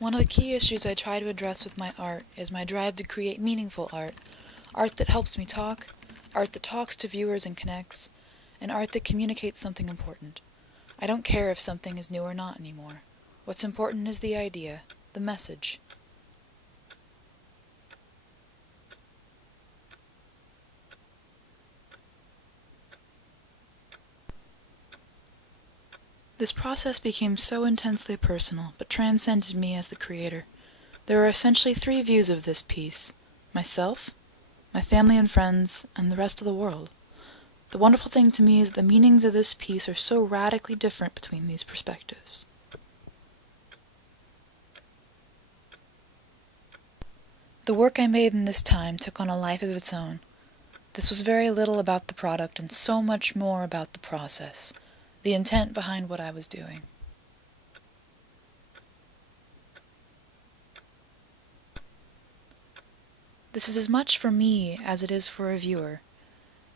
One of the key issues I try to address with my art is my drive to create meaningful art, art that helps me talk, art that talks to viewers and connects, and art that communicates something important. I don't care if something is new or not anymore. What's important is the idea, the message. This process became so intensely personal, but transcended me as the creator. There are essentially three views of this piece: myself, my family and friends, and the rest of the world. The wonderful thing to me is that the meanings of this piece are so radically different between these perspectives. The work I made in this time took on a life of its own. This was very little about the product and so much more about the process, the intent behind what I was doing. This is as much for me as it is for a viewer.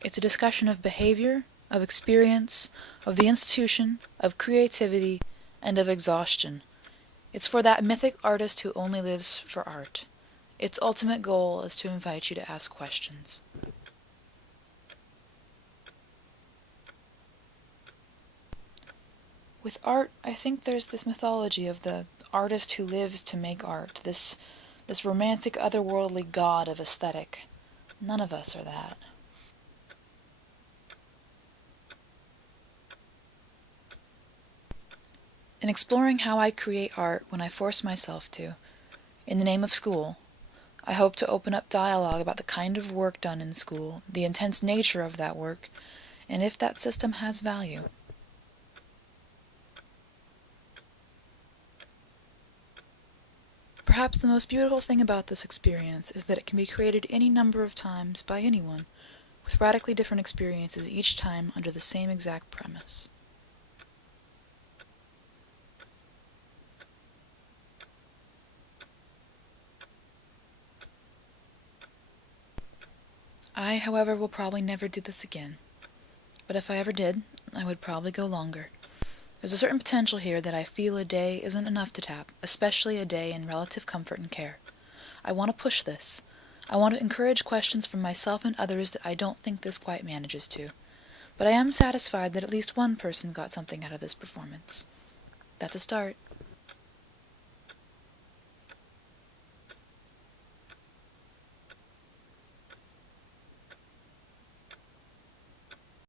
It's a discussion of behavior, of experience, of the institution, of creativity, and of exhaustion. It's for that mythic artist who only lives for art. Its ultimate goal is to invite you to ask questions. With art, I think there's this mythology of the artist who lives to make art, this romantic, otherworldly god of aesthetic. None of us are that. In exploring how I create art when I force myself to, in the name of school, I hope to open up dialogue about the kind of work done in school, the intense nature of that work, and if that system has value. Perhaps the most beautiful thing about this experience is that it can be created any number of times by anyone, with radically different experiences each time under the same exact premise. I, however, will probably never do this again. But if I ever did, I would probably go longer. There's a certain potential here that I feel a day isn't enough to tap, especially a day in relative comfort and care. I want to push this. I want to encourage questions from myself and others that I don't think this quite manages to. But I am satisfied that at least one person got something out of this performance. That's a start.